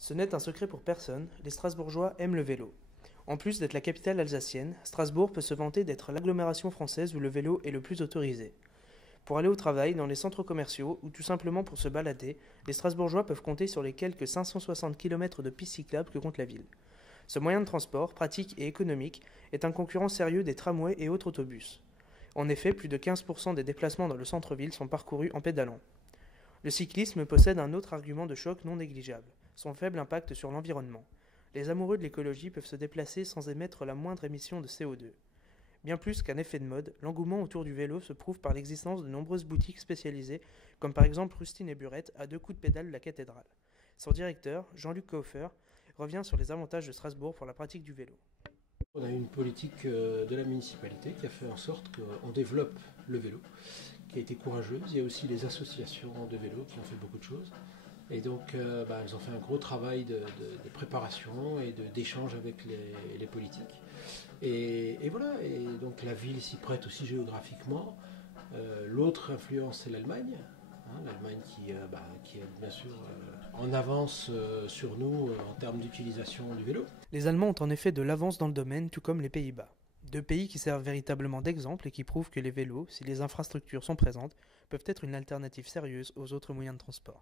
Ce n'est un secret pour personne, les Strasbourgeois aiment le vélo. En plus d'être la capitale alsacienne, Strasbourg peut se vanter d'être l'agglomération française où le vélo est le plus autorisé. Pour aller au travail, dans les centres commerciaux ou tout simplement pour se balader, les Strasbourgeois peuvent compter sur les quelques 560 km de pistes cyclables que compte la ville. Ce moyen de transport, pratique et économique, est un concurrent sérieux des tramways et autres autobus. En effet, plus de 15% des déplacements dans le centre-ville sont parcourus en pédalant. Le cyclisme possède un autre argument de choc non négligeable, son faible impact sur l'environnement. Les amoureux de l'écologie peuvent se déplacer sans émettre la moindre émission de CO2. Bien plus qu'un effet de mode, l'engouement autour du vélo se prouve par l'existence de nombreuses boutiques spécialisées, comme par exemple Rustine et Burette à 2 coups de pédale de la cathédrale. Son directeur, Jean-Luc Kauffer, revient sur les avantages de Strasbourg pour la pratique du vélo. On a une politique de la municipalité qui a fait en sorte qu'on développe le vélo, qui a été courageuse. Il y a aussi les associations de vélo qui ont fait beaucoup de choses. Et donc, elles ont fait un gros travail de préparation et d'échange avec les politiques. Et voilà, et donc la ville s'y prête aussi géographiquement. L'autre influence, c'est l'Allemagne. L'Allemagne qui est bien sûr en avance sur nous en termes d'utilisation du vélo. Les Allemands ont en effet de l'avance dans le domaine, tout comme les Pays-Bas. Deux pays qui servent véritablement d'exemple et qui prouvent que les vélos, si les infrastructures sont présentes, peuvent être une alternative sérieuse aux autres moyens de transport.